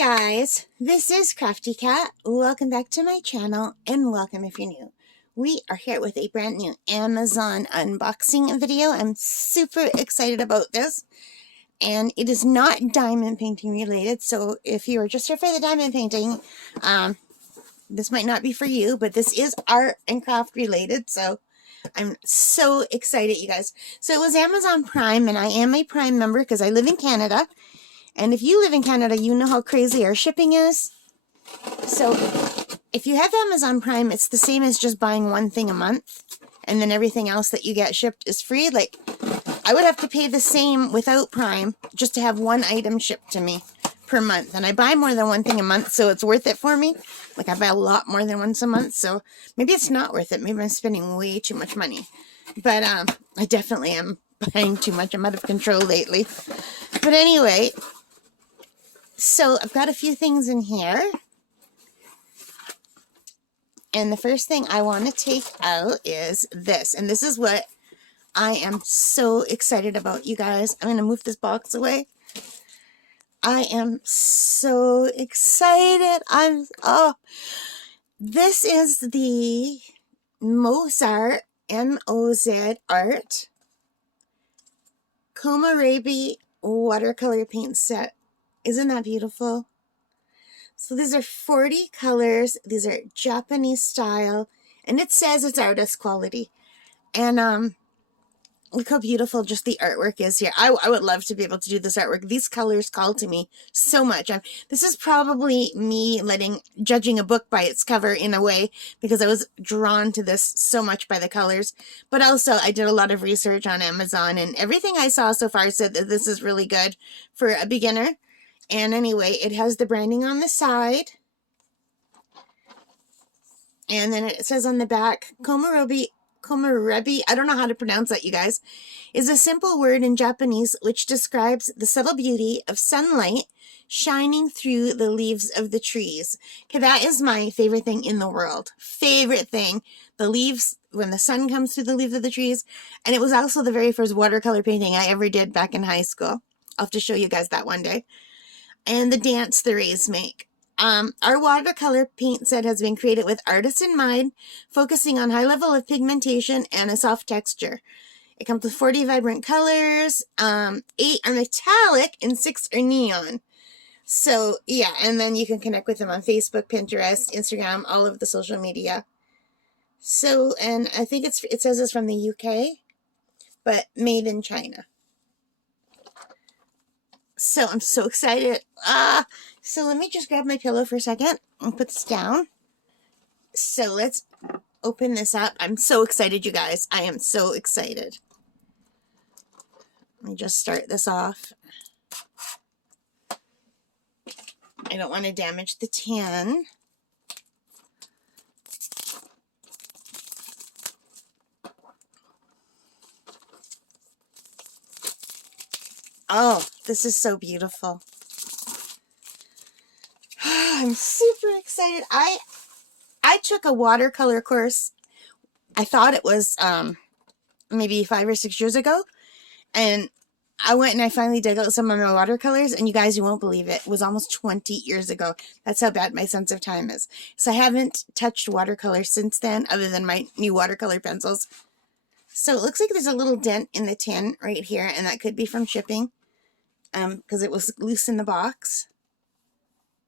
Guys, this is Crafty Cat. Welcome back to my channel and welcome if you're new. We are here with a brand new Amazon unboxing video. I'm super excited about this, and it is not diamond painting related, so if you are just here for the diamond painting, this might not be for you, but this is art and craft related, so I'm so excited, you guys. So it was Amazon Prime, and I am a Prime member because I live in Canada. And if you live in Canada, you know how crazy our shipping is. So if you have Amazon Prime, it's the same as just buying one thing a month, and then everything else that you get shipped is free. Like, I would have to pay the same without Prime just to have one item shipped to me per month. And I buy more than one thing a month, so it's worth it for me. Like, I buy a lot more than once a month, so maybe it's not worth it. Maybe I'm spending way too much money. But I definitely am buying too much. I'm out of control lately. But anyway, so I've got a few things in here. And the first thing I want to take out is this. And this is what I am so excited about, you guys. I'm going to move this box away. I am so excited. This is the Mozart, Mozart Komarebi watercolor paint set. Isn't that beautiful? So these are 40 colors. These are Japanese style, and it says it's artist quality. And look how beautiful just the artwork is here. I would love to be able to do this artwork. These colors call to me so much. This is probably me judging a book by its cover in a way, because I was drawn to this so much by the colors. But also I did a lot of research on Amazon, and everything I saw so far said that this is really good for a beginner. And anyway, it has the branding on the side. And then it says on the back, Komarebi, I don't know how to pronounce that, you guys, is a simple word in Japanese which describes the subtle beauty of sunlight shining through the leaves of the trees. Okay, that is my favorite thing in the world. Favorite thing. The leaves, when the sun comes through the leaves of the trees. And it was also the very first watercolor painting I ever did back in high school. I'll have to show you guys that one day. And the dance the rays make. Our watercolor paint set has been created with artists in mind, focusing on high level of pigmentation and a soft texture. It comes with 40 vibrant colors, 8 are metallic, and 6 are neon. So, yeah, and then you can connect with them on Facebook, Pinterest, Instagram, all of the social media. So, and I think it says it's from the UK, but made in China. So I'm so excited. So let me just grab my pillow for a second and put this down. So let's open this up. I'm so excited, you guys. I am so excited. Let me just start this off. I don't want to damage the tin. Oh, this is so beautiful. I'm super excited. I took a watercolor course. I thought it was maybe 5 or 6 years ago. And I went and I finally dug out some of my watercolors. And you guys, you won't believe it. It was almost 20 years ago. That's how bad my sense of time is. So I haven't touched watercolor since then, other than my new watercolor pencils. So it looks like there's a little dent in the tin right here. And that could be from shipping. Because it was loose in the box.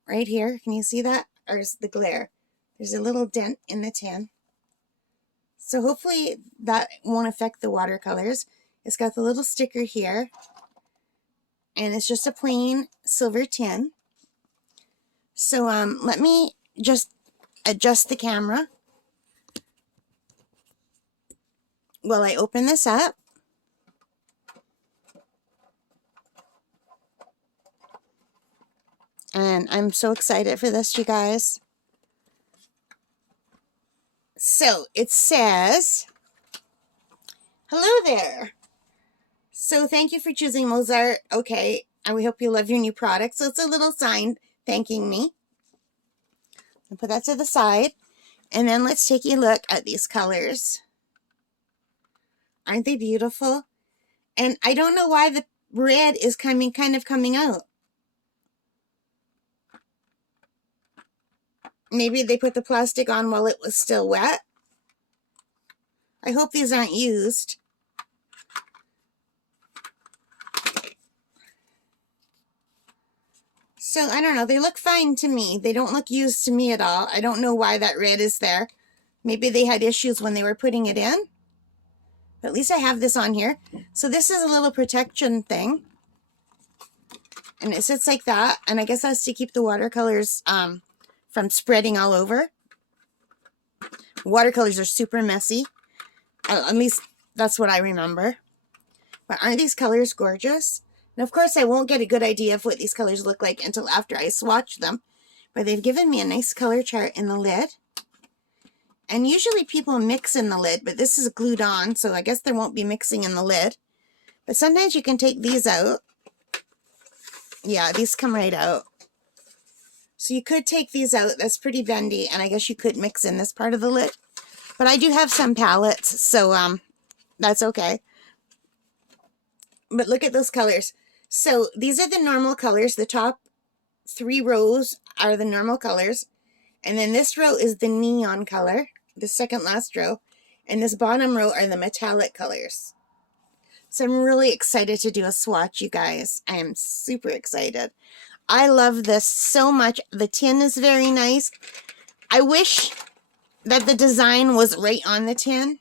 Right here. Can you see that? Or is the glare? There's a little dent in the tin. So hopefully that won't affect the watercolors. It's got the little sticker here. And it's just a plain silver tin. So let me just adjust the camera while I open this up. And I'm so excited for this, you guys. So it says, hello there. So thank you for choosing Mozart. Okay, and we hope you love your new product. So it's a little sign thanking me. I'll put that to the side. And then let's take a look at these colors. Aren't they beautiful? And I don't know why the red is kind of coming out. Maybe they put the plastic on while it was still wet. I hope these aren't used. So, I don't know. They look fine to me. They don't look used to me at all. I don't know why that red is there. Maybe they had issues when they were putting it in. But at least I have this on here. So this is a little protection thing. And it sits like that. And I guess that's to keep the watercolors from spreading all over. Watercolors are super messy. At least that's what I remember. But aren't these colors gorgeous? And of course I won't get a good idea of what these colors look like until after I swatch them. But they've given me a nice color chart in the lid. And usually people mix in the lid, but this is glued on, so I guess there won't be mixing in the lid. But sometimes you can take these out. Yeah, these come right out. So you could take these out. That's pretty bendy, and I guess you could mix in this part of the lid. But I do have some palettes, so that's okay. But look at those colors. So these are the normal colors. The top 3 rows are the normal colors. And then this row is the neon color, the second last row. And this bottom row are the metallic colors. So I'm really excited to do a swatch, you guys. I am super excited. I love this so much. The tin is very nice. I wish that the design was right on the tin.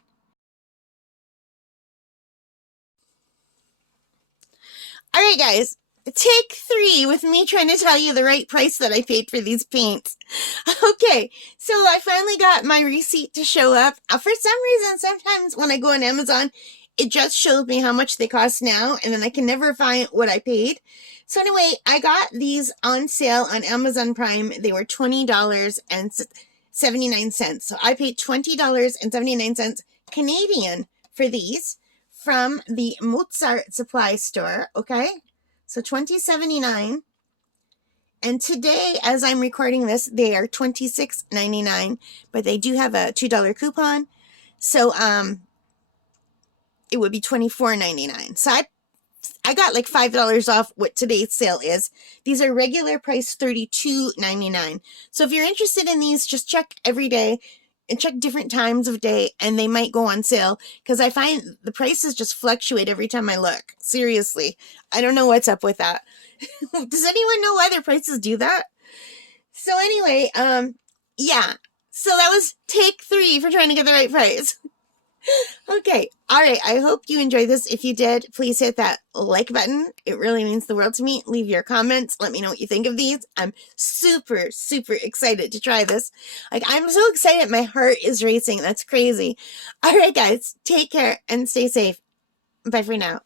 All right, guys. Take 3 with me trying to tell you the right price that I paid for these paints. Okay, so I finally got my receipt to show up. For some reason, sometimes when I go on Amazon, it just shows me how much they cost now, and then I can never find what I paid. So anyway, I got these on sale on Amazon Prime. They were $20.79. So I paid $20.79 Canadian for these from the Mozart supply store, okay? So $20.79. And today, as I'm recording this, they are $26.99, but they do have a $2 coupon. So it would be $24.99. So I got like $5 off what today's sale is. These are regular price $32.99. So if you're interested in these, just check every day and check different times of day, and they might go on sale, because I find the prices just fluctuate every time I look. Seriously, I don't know what's up with that. Does anyone know why their prices do that? So anyway, yeah. So that was take 3 for trying to get the right price. Okay, all right. I hope you enjoyed this. If you did, please hit that like button. It really means the world to me. Leave your comments. Let me know what you think of these. I'm super, super excited to try this. Like, I'm so excited. My heart is racing. That's crazy. All right, guys. Take care and stay safe. Bye for now.